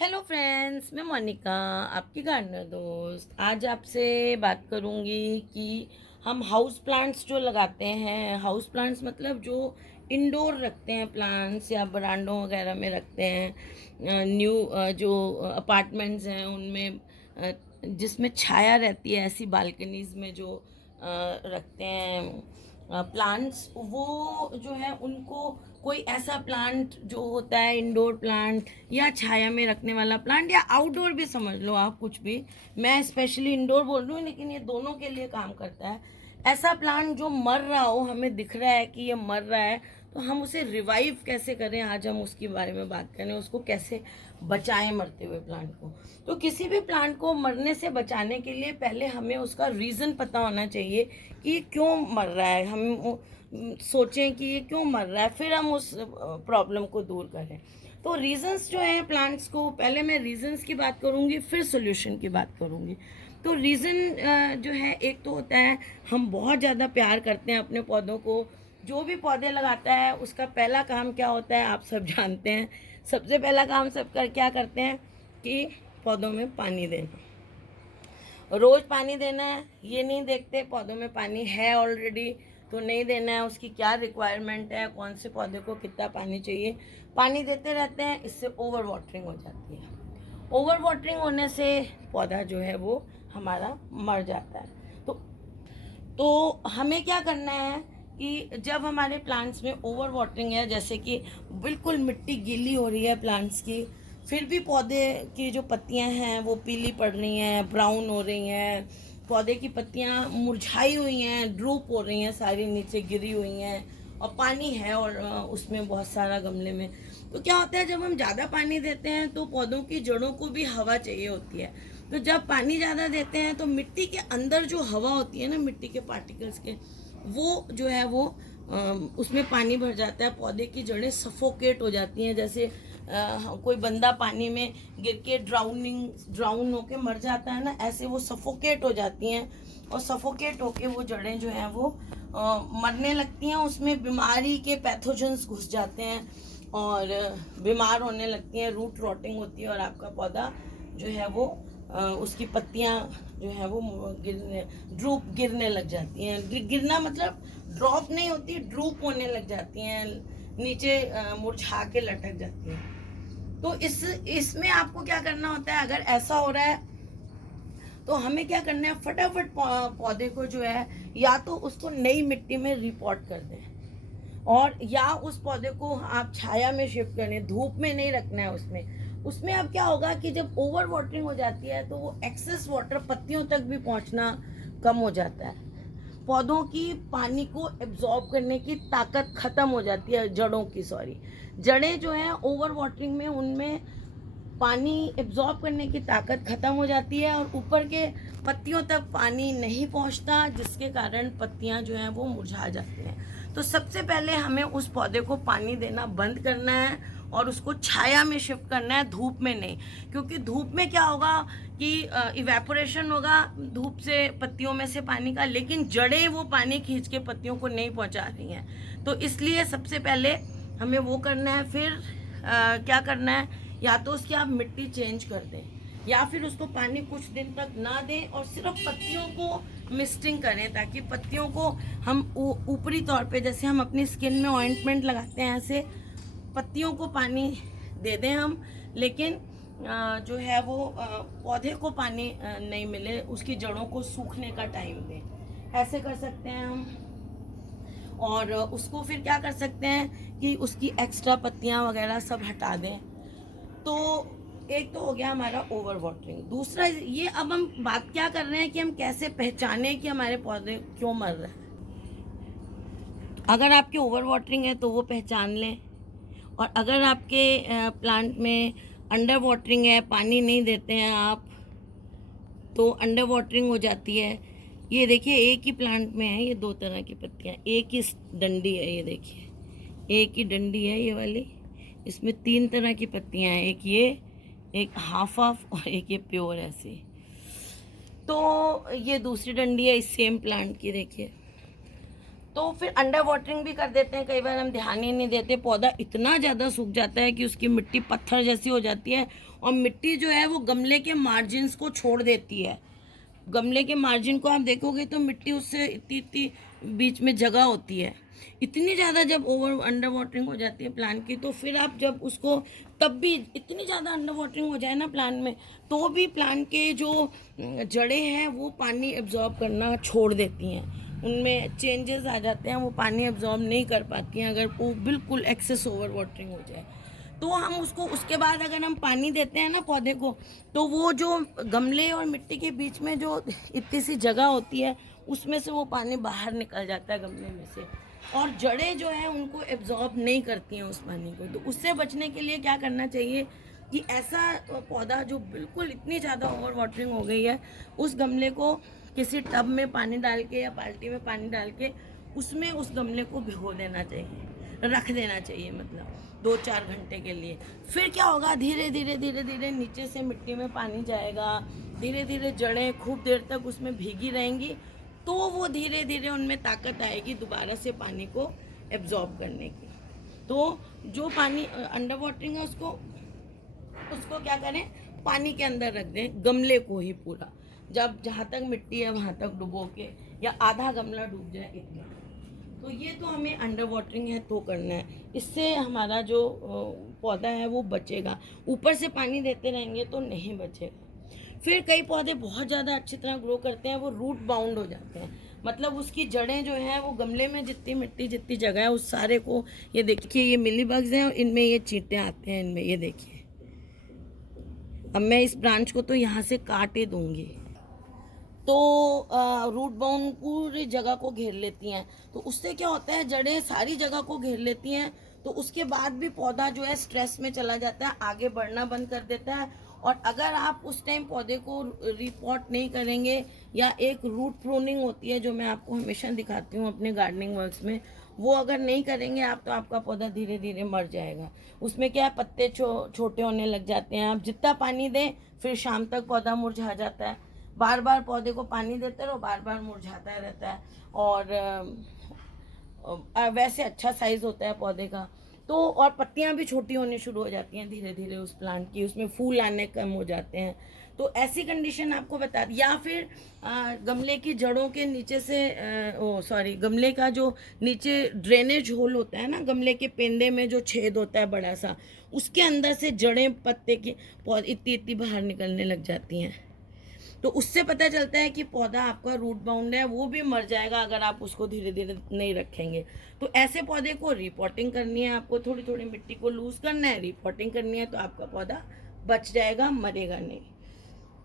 Hello friends, मैं मोनिका, आपकी gardener दोस्त। आज आपसे बात करूंगी कि हम हाउस प्लांट्स जो लगाते हैं, हाउस प्लांट्स मतलब जो इंडोर रखते हैं प्लांट्स या बरांडों वगैरह में रखते हैं, न्यू जो अपार्टमेंट्स हैं उनमें, जिसमें छाया रहती है, ऐसी बालकनीज में जो रखते हैं प्लांट्स, वो जो है उनको कोई ऐसा प्लांट जो होता है इंडोर प्लांट या छाया में रखने वाला प्लांट या आउटडोर भी समझ लो आप, कुछ भी। मैं स्पेशली इंडोर बोल रही हूँ लेकिन ये दोनों के लिए काम करता है। ऐसा प्लांट जो मर रहा हो, हमें दिख रहा है कि ये मर रहा है, तो हम उसे रिवाइव कैसे करें, आज हम उसके बारे में बात करें। उसको कैसे बचाएं मरते हुए प्लांट को। तो किसी भी प्लांट को मरने से बचाने के लिए पहले हमें उसका रीज़न पता होना चाहिए कि ये क्यों मर रहा है। हम सोचें कि ये क्यों मर रहा है, फिर हम उस प्रॉब्लम को दूर करें। तो रीजंस जो हैं प्लांट्स को, पहले मैं रीजंस की बात करूंगी, फिर सोल्यूशन की बात करूंगी। तो रीज़न जो है, एक तो होता है हम बहुत ज़्यादा प्यार करते हैं अपने पौधों को। जो भी पौधे लगाता है उसका पहला काम क्या होता है आप सब जानते हैं। सबसे पहला काम सब क्या करते हैं कि पौधों में पानी देना। रोज पानी देना है, ये नहीं देखते पौधों में पानी है ऑलरेडी तो नहीं देना है, उसकी क्या रिक्वायरमेंट है, कौन से पौधे को कितना पानी चाहिए, पानी देते रहते हैं। इससे ओवर वाटरिंग हो जाती है। ओवर वाटरिंग होने से पौधा जो है वो हमारा मर जाता है। तो हमें क्या करना है कि जब हमारे प्लांट्स में ओवर वाटरिंग है, जैसे कि बिल्कुल मिट्टी गीली हो रही है प्लांट्स की, फिर भी पौधे की जो पत्तियां हैं वो पीली पड़ रही हैं, ब्राउन हो रही हैं, पौधे की पत्तियां मुरझाई हुई हैं, ड्रूप हो रही हैं, सारी नीचे गिरी हुई हैं, और पानी है और उसमें बहुत सारा गमले में, तो क्या होता है जब हम ज़्यादा पानी देते हैं तो पौधों की जड़ों को भी हवा चाहिए होती है। तो जब पानी ज़्यादा देते हैं तो मिट्टी के अंदर जो हवा होती है ना, मिट्टी के पार्टिकल्स के, वो जो है वो उसमें पानी भर जाता है, पौधे की जड़ें सफोकेट हो जाती हैं। जैसे कोई बंदा पानी में गिर के ड्राउन होके मर जाता है ना, ऐसे वो सफोकेट हो जाती हैं, और सफोकेट होके वो जड़ें जो हैं वो मरने लगती हैं। उसमें बीमारी के पैथोजेंस घुस जाते हैं और बीमार होने लगती हैं, रूट रॉटिंग होती है, और आपका पौधा जो है वो उसकी पत्तियां जो है वो गिरने लग जाती हैं। गिरना मतलब ड्रॉप नहीं होती, ड्रूप होने लग जाती हैं, नीचे मुरझा के लटक जाती हैं। तो इसमें आपको क्या करना होता है, अगर ऐसा हो रहा है तो हमें क्या करना है, फटाफट पौधे को जो है या तो उसको नई मिट्टी में रिपोर्ट कर दें, और या उस पौधे को आप छाया में शिफ्ट करें, धूप में नहीं रखना है उसमें। उसमें अब क्या होगा कि जब ओवर वाटरिंग हो जाती है तो वो एक्सेस वाटर पत्तियों तक भी पहुंचना कम हो जाता है। पौधों की पानी को एब्जॉर्ब करने की ताकत खत्म हो जाती है, जड़ों की, सॉरी, जड़ें जो हैं ओवर वाटरिंग में, उनमें पानी एब्जॉर्ब करने की ताकत खत्म हो जाती है, और ऊपर के पत्तियों तक पानी नहीं पहुंचता, जिसके कारण पत्तियां जो हैं वो मुरझा जाती हैं। तो सबसे पहले हमें उस पौधे को पानी देना बंद करना है और उसको छाया में शिफ्ट करना है, धूप में नहीं। क्योंकि धूप में क्या होगा कि इवेपोरेशन होगा धूप से पत्तियों में से पानी का, लेकिन जड़ें वो पानी खींच के पत्तियों को नहीं पहुंचा रही हैं। तो इसलिए सबसे पहले हमें वो करना है। फिर क्या करना है, या तो उसकी आप मिट्टी चेंज कर दें, या फिर उसको पानी कुछ दिन तक ना दें और सिर्फ पत्तियों को मिस्टिंग करें, ताकि पत्तियों को हम ऊपरी तौर पे, जैसे हम अपनी स्किन में ऑइंटमेंट लगाते हैं, ऐसे पत्तियों को पानी दे दें हम, लेकिन जो है वो पौधे को पानी नहीं मिले, उसकी जड़ों को सूखने का टाइम दें। ऐसे कर सकते हैं हम। और उसको फिर क्या कर सकते हैं कि उसकी एक्स्ट्रा पत्तियां वगैरह सब हटा दें। तो एक तो हो गया हमारा ओवर वाटरिंग। दूसरा ये, अब हम बात क्या कर रहे हैं कि हम कैसे पहचाने कि हमारे पौधे क्यों मर रहे हैं। अगर आपके ओवर वाटरिंग है तो वो पहचान लें, और अगर आपके प्लांट में अंडर वाटरिंग है, पानी नहीं देते हैं आप, तो अंडर वाटरिंग हो जाती है। ये देखिए, एक ही प्लांट में है ये दो तरह की पत्तियां, एक ही डंडी है, ये देखिए एक ही डंडी है ये वाली, इसमें तीन तरह की पत्तियां हैं, एक ये, एक हाफ हाफ, और एक ये प्योर ऐसी। तो ये दूसरी डंडी है इस सेम प्लांट की, देखिए। तो फिर अंडर वाटरिंग भी कर देते हैं, कई बार हम ध्यान ही नहीं देते, पौधा इतना ज़्यादा सूख जाता है कि उसकी मिट्टी पत्थर जैसी हो जाती है, और मिट्टी जो है वो गमले के मार्जिन्स को छोड़ देती है। गमले के मार्जिन को आप देखोगे तो मिट्टी उससे इतनी इतनी बीच में जगह होती है, इतनी ज़्यादा जब ओवर अंडर वाटरिंग हो जाती है प्लांट की, तो फिर आप जब उसको, तब भी इतनी ज़्यादा अंडर वाटरिंग हो जाए ना प्लांट में, तो भी प्लांट के जो जड़ें हैं वो पानी एब्जॉर्ब करना छोड़ देती हैं, उनमें चेंजेस आ जाते हैं, वो पानी एब्जॉर्ब नहीं कर पाती हैं अगर वो बिल्कुल एक्सेस ओवर वाटरिंग हो जाए। तो हम उसको, उसके बाद अगर हम पानी देते हैं ना पौधे को, तो वो जो गमले और मिट्टी के बीच में जो इतनी सी जगह होती है, उसमें से वो पानी बाहर निकल जाता है गमले में से, और जड़ें जो हैं उनको एब्जॉर्ब नहीं करती हैं उस पानी को। तो उससे बचने के लिए क्या करना चाहिए कि ऐसा पौधा जो बिल्कुल इतनी ज़्यादा ओवर वाटरिंग हो गई है, उस गमले को किसी टब में पानी डाल के या बाल्टी में पानी डाल के उसमें उस गमले को भिगो देना चाहिए, रख देना चाहिए, मतलब 2-4 घंटे के लिए। फिर क्या होगा, धीरे धीरे धीरे धीरे नीचे से मिट्टी में पानी जाएगा, धीरे धीरे जड़ें खूब देर तक उसमें भीगी रहेंगी, तो वो धीरे धीरे उनमें ताकत आएगी दोबारा से पानी को एब्जॉर्ब करने की। तो जो पानी अंडर वाटरिंग है उसको उसको क्या करें, पानी के अंदर रख दें, गमले को ही पूरा, जब जहाँ तक मिट्टी है वहाँ तक डुबो के, या आधा गमला डूब जाए इतना। तो ये तो हमें अंडर वाटरिंग है तो करना है, इससे हमारा जो पौधा है वो बचेगा। ऊपर से पानी देते रहेंगे तो नहीं बचेगा। फिर कई पौधे बहुत ज़्यादा अच्छी तरह ग्रो करते हैं, वो रूट बाउंड हो जाते हैं, मतलब उसकी जड़ें जो हैं वो गमले में जितनी मिट्टी जितनी जगह है उस सारे को, ये देखिए ये मिली बग्स हैं और इनमें ये चींटे आते हैं इनमें, ये देखिए। अब मैं इस ब्रांच को तो यहाँ से काट ही दूंगी, तो रूट बाउंड पूरी जगह को घेर लेती हैं। तो उससे क्या होता है, जड़ें सारी जगह को घेर लेती हैं, तो उसके बाद भी पौधा जो है स्ट्रेस में चला जाता है, आगे बढ़ना बंद कर देता है। और अगर आप उस टाइम पौधे को रिपोर्ट नहीं करेंगे, या एक रूट प्रूनिंग होती है जो मैं आपको हमेशा दिखाती हूँ अपने गार्डनिंग वर्क्स में, वो अगर नहीं करेंगे आप, तो आपका पौधा धीरे धीरे मर जाएगा। उसमें क्या है, पत्ते छोटे होने लग जाते हैं, आप जितना पानी दें फिर शाम तक पौधा मुरझा जाता है, बार बार पौधे को पानी देते रहो, बार बार मुरझाता रहता है, और वैसे अच्छा साइज होता है पौधे का। तो और पत्तियां भी छोटी होनी शुरू हो जाती हैं धीरे धीरे उस प्लांट की, उसमें फूल आने कम हो जाते हैं। तो ऐसी कंडीशन आपको बता, या फिर गमले की जड़ों के नीचे से गमले का जो नीचे ड्रेनेज होल होता है ना, गमले के पेंदे में जो छेद होता है बड़ा सा, उसके अंदर से जड़ें पत्ते की इतनी इतनी बाहर निकलने लग जाती हैं। तो उससे पता चलता है कि पौधा आपका रूट बाउंड है, वो भी मर जाएगा अगर आप उसको धीरे धीरे नहीं रखेंगे। तो ऐसे पौधे को रिपोर्टिंग करनी है आपको, थोड़ी थोड़ी मिट्टी को लूज करना है, रिपोर्टिंग करनी है, तो आपका पौधा बच जाएगा, मरेगा नहीं।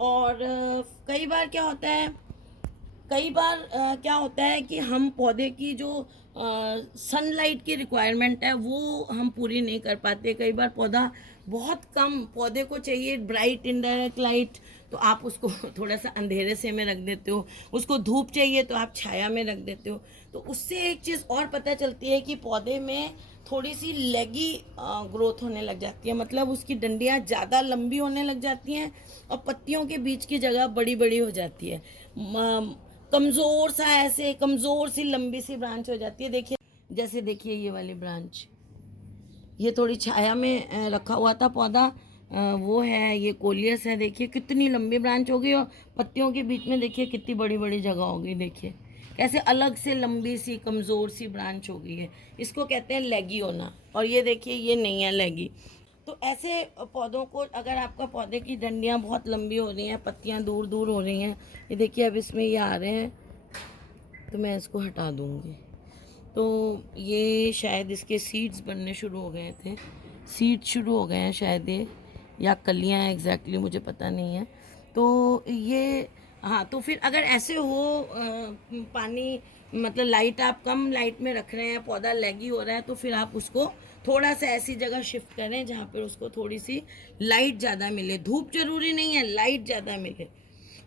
और कई बार क्या होता है, क्या होता है कि हम पौधे की जो सनलाइट की रिक्वायरमेंट है वो हम पूरी नहीं कर पाते। कई बार पौधा बहुत कम, पौधे को चाहिए ब्राइट इनडायरेक्ट लाइट, तो आप उसको थोड़ा सा अंधेरे से में रख देते हो, उसको धूप चाहिए तो आप छाया में रख देते हो। तो उससे एक चीज़ और पता चलती है कि पौधे में थोड़ी सी लेगी ग्रोथ होने लग जाती है, मतलब उसकी डंडियाँ ज़्यादा लंबी होने लग जाती हैं और पत्तियों के बीच की जगह बड़ी बड़ी हो जाती है, कमज़ोर सा, ऐसे कमज़ोर सी लंबी सी ब्रांच हो जाती है। देखिए, जैसे देखिए ये वाली ब्रांच, ये थोड़ी छाया में रखा हुआ था पौधा, वो है, ये कोलियस है, देखिए कितनी लंबी ब्रांच हो गई, और पत्तियों के बीच में देखिए कितनी बड़ी बड़ी जगह हो गई, देखिए कैसे अलग से लंबी सी कमज़ोर सी ब्रांच हो गई है, इसको कहते हैं लेगी होना। और ये देखिए ये नहीं है लेगी। तो ऐसे पौधों को, अगर आपका पौधे की डंडियाँ बहुत लंबी हो रही हैं, पत्तियाँ दूर दूर हो रही हैं, ये देखिए अब इसमें ये आ रहे हैं, तो मैं इसको हटा दूँगी। तो ये शायद इसके सीड्स बनने शुरू हो गए थे, सीड्स शुरू हो गए हैं शायद ये, या कलियां हैं, एग्जैक्टली मुझे पता नहीं है। तो ये, हाँ, तो फिर अगर ऐसे हो पानी, मतलब लाइट आप कम लाइट में रख रहे हैं, पौधा लैगी हो रहा है, तो फिर आप उसको थोड़ा सा ऐसी जगह शिफ्ट करें जहाँ पर उसको थोड़ी सी लाइट ज़्यादा मिले, धूप जरूरी नहीं है, लाइट ज़्यादा मिले।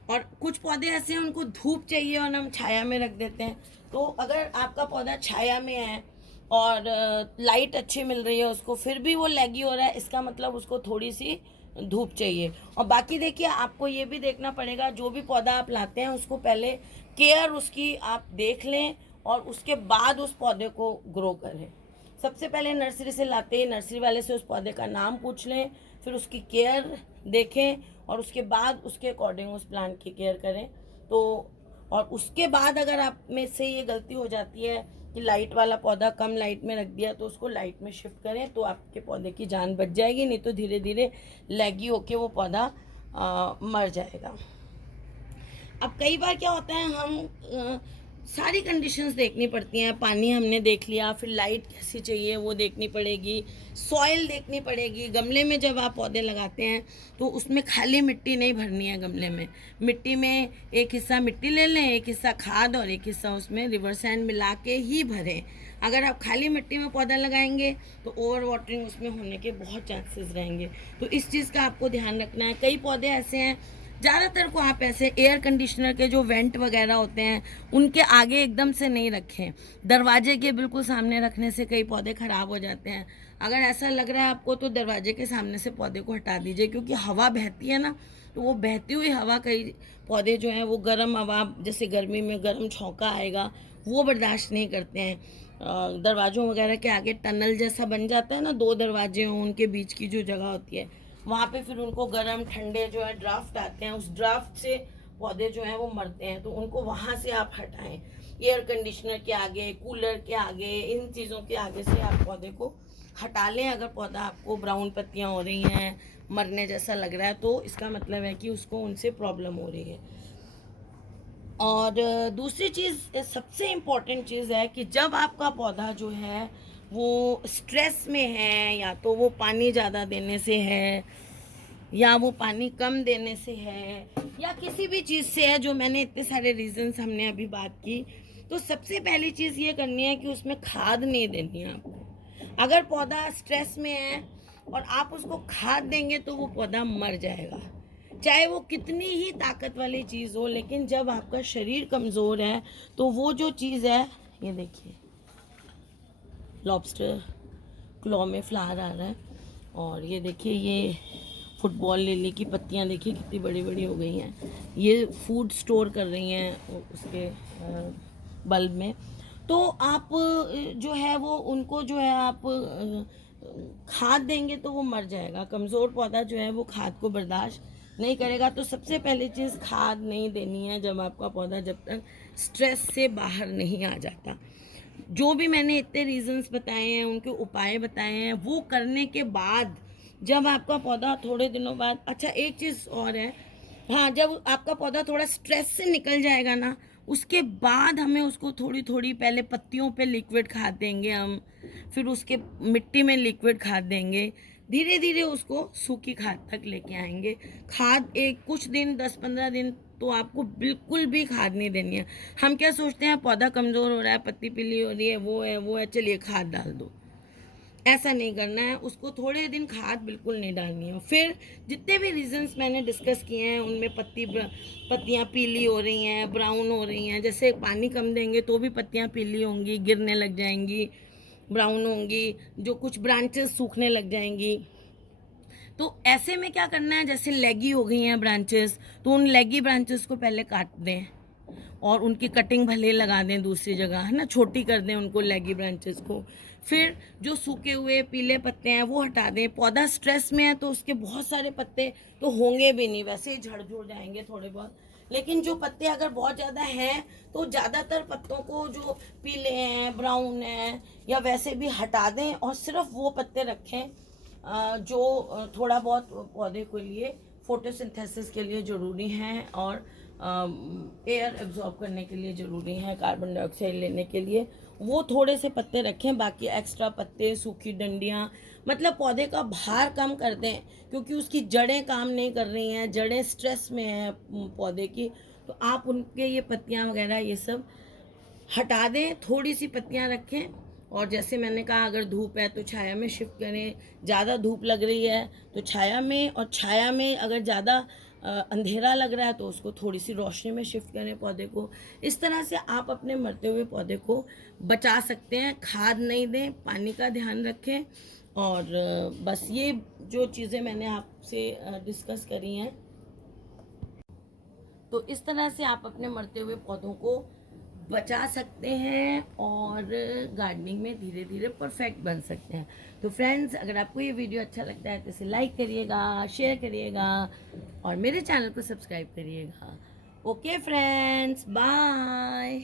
और कुछ पौधे ऐसे हैं उनको धूप चाहिए और हम छाया में रख देते हैं। तो अगर आपका पौधा छाया में है और लाइट अच्छी मिल रही है उसको, फिर भी वो लैगी हो रहा है, इसका मतलब उसको थोड़ी सी धूप चाहिए। और बाकी देखिए, आपको ये भी देखना पड़ेगा, जो भी पौधा आप लाते हैं उसको पहले केयर उसकी आप देख लें, और उसके बाद उस पौधे को ग्रो करें। सबसे पहले नर्सरी से लाते ही नर्सरी वाले से उस पौधे का नाम पूछ लें, फिर उसकी केयर देखें और उसके बाद उसके अकॉर्डिंग उस प्लांट की केयर करें। तो और उसके बाद अगर आप में से ये गलती हो जाती है कि लाइट वाला पौधा कम लाइट में रख दिया, तो उसको लाइट में शिफ्ट करें, तो आपके पौधे की जान बच जाएगी, नहीं तो धीरे धीरे लैगी होके वो पौधा मर जाएगा। अब कई बार क्या होता है, हम सारी कंडीशंस देखनी पड़ती हैं। पानी हमने देख लिया, फिर लाइट कैसी चाहिए वो देखनी पड़ेगी, सॉइल देखनी पड़ेगी। गमले में जब आप पौधे लगाते हैं तो उसमें खाली मिट्टी नहीं भरनी है। गमले में मिट्टी में एक हिस्सा मिट्टी ले लें, एक हिस्सा खाद और एक हिस्सा उसमें रिवर सैंड मिला के ही भरें। अगर आप खाली मिट्टी में पौधा लगाएंगे तो ओवर वाटरिंग उसमें होने के बहुत चांसेस रहेंगे। तो इस चीज़ का आपको ध्यान रखना है। कई पौधे ऐसे हैं, ज़्यादातर को आप ऐसे एयर कंडीशनर के जो वेंट वगैरह होते हैं उनके आगे एकदम से नहीं रखें। दरवाजे के बिल्कुल सामने रखने से कई पौधे ख़राब हो जाते हैं। अगर ऐसा लग रहा है आपको तो दरवाजे के सामने से पौधे को हटा दीजिए, क्योंकि हवा बहती है ना, तो वो बहती हुई हवा, कई पौधे जो हैं वो गर्म हवा, जैसे गर्मी में गर्म झोंका आएगा, वो बर्दाश्त नहीं करते हैं। दरवाज़ों वगैरह के आगे टनल जैसा बन जाता है ना, दो दरवाजे हों, उनके बीच की जो जगह होती है वहाँ पे फिर उनको गर्म ठंडे जो है ड्राफ्ट आते हैं, उस ड्राफ्ट से पौधे जो हैं वो मरते हैं। तो उनको वहाँ से आप हटाएं। एयर कंडीशनर के आगे, कूलर के आगे, इन चीज़ों के आगे से आप पौधे को हटा लें। अगर पौधा आपको ब्राउन पत्तियाँ हो रही हैं, मरने जैसा लग रहा है, तो इसका मतलब है कि उसको उनसे प्रॉब्लम हो रही है। और दूसरी चीज़, सबसे इम्पॉर्टेंट चीज़ है कि जब आपका पौधा जो है वो स्ट्रेस में है, या तो वो पानी ज़्यादा देने से है, या वो पानी कम देने से है, या किसी भी चीज़ से है, जो मैंने इतने सारे रीजंस हमने अभी बात की, तो सबसे पहली चीज़ ये करनी है कि उसमें खाद नहीं देनी है आपको। अगर पौधा स्ट्रेस में है और आप उसको खाद देंगे तो वो पौधा मर जाएगा, चाहे वो कितनी ही ताकत वाली चीज़ हो। लेकिन जब आपका शरीर कमज़ोर है तो वो जो चीज़ है, ये देखिए लॉबस्टर क्लॉ में फ्लावर आ रहा है, और ये देखिए ये फुटबॉल लिली की पत्तियां देखिए कितनी बड़ी बड़ी हो गई हैं। ये फूड स्टोर कर रही हैं उसके बल्ब में। तो आप जो है वो उनको जो है आप खाद देंगे तो वो मर जाएगा। कमज़ोर पौधा जो है वो खाद को बर्दाश्त नहीं करेगा। तो सबसे पहली चीज़, खाद नहीं देनी है जब आपका पौधा, जब तक स्ट्रेस से बाहर नहीं आ जाता। जो भी मैंने इतने रीजंस बताए हैं, उनके उपाय बताए हैं, वो करने के बाद जब आपका पौधा थोड़े दिनों बाद, अच्छा एक चीज़ और है, हाँ, जब आपका पौधा थोड़ा स्ट्रेस से निकल जाएगा ना, उसके बाद हमें उसको थोड़ी थोड़ी, पहले पत्तियों पे लिक्विड खाद देंगे हम, फिर उसके मिट्टी में लिक्विड खाद देंगे, धीरे धीरे उसको सूखी खाद तक लेके आएंगे। खाद एक कुछ दिन, 10-15 दिन तो आपको बिल्कुल भी खाद नहीं देनी है। हम क्या सोचते हैं, पौधा कमज़ोर हो रहा है, पत्ती पीली हो रही है, वो है, चलिए खाद डाल दो। ऐसा नहीं करना है, उसको थोड़े दिन खाद बिल्कुल नहीं डालनी है। फिर जितने भी रीजंस मैंने डिस्कस किए हैं उनमें पत्तियाँ पीली हो रही हैं, ब्राउन हो रही हैं, जैसे पानी कम देंगे तो भी पत्तियाँ पीली होंगी, गिरने लग जाएंगी, ब्राउन होंगी, जो कुछ ब्रांचेस सूखने लग जाएंगी। तो ऐसे में क्या करना है, जैसे लेगी हो गई हैं ब्रांचेस, तो उन लेगी ब्रांचेस को पहले काट दें और उनकी कटिंग भले लगा दें दूसरी जगह, है ना, छोटी कर दें उनको, लेगी ब्रांचेस को। फिर जो सूखे हुए पीले पत्ते हैं वो हटा दें। पौधा स्ट्रेस में है तो उसके बहुत सारे पत्ते तो होंगे भी नहीं, वैसे ही झड़ झुड़ जाएंगे थोड़े बहुत। लेकिन जो पत्ते अगर बहुत ज़्यादा हैं तो ज़्यादातर पत्तों को, जो पीले हैं, ब्राउन हैं, या वैसे भी हटा दें और सिर्फ वो पत्ते रखें जो थोड़ा बहुत पौधे के लिए फोटोसिंथेसिस के लिए ज़रूरी हैं और एयर एब्जॉर्ब करने के लिए ज़रूरी हैं, कार्बन डाइऑक्साइड लेने के लिए। वो थोड़े से पत्ते रखें, बाकी एक्स्ट्रा पत्ते, सूखी डंडियाँ, मतलब पौधे का भार कम कर दें, क्योंकि उसकी जड़ें काम नहीं कर रही हैं, जड़ें स्ट्रेस में हैं पौधे की। तो आप उनके ये पत्तियाँ वगैरह ये सब हटा दें, थोड़ी सी पत्तियाँ रखें। और जैसे मैंने कहा, अगर धूप है तो छाया में शिफ्ट करें, ज़्यादा धूप लग रही है तो छाया में, और छाया में अगर ज़्यादा अंधेरा लग रहा है तो उसको थोड़ी सी रोशनी में शिफ्ट करें पौधे को। इस तरह से आप अपने मरते हुए पौधे को बचा सकते हैं। खाद नहीं दें, पानी का ध्यान रखें, और बस ये जो चीज़ें मैंने आपसे डिस्कस करी हैं, तो इस तरह से आप अपने मरते हुए पौधों को बचा सकते हैं और गार्डनिंग में धीरे धीरे परफेक्ट बन सकते हैं। तो फ्रेंड्स, अगर आपको ये वीडियो अच्छा लगता है तो इसे लाइक करिएगा, शेयर करिएगा और मेरे चैनल को सब्सक्राइब करिएगा। Okay friends, bye.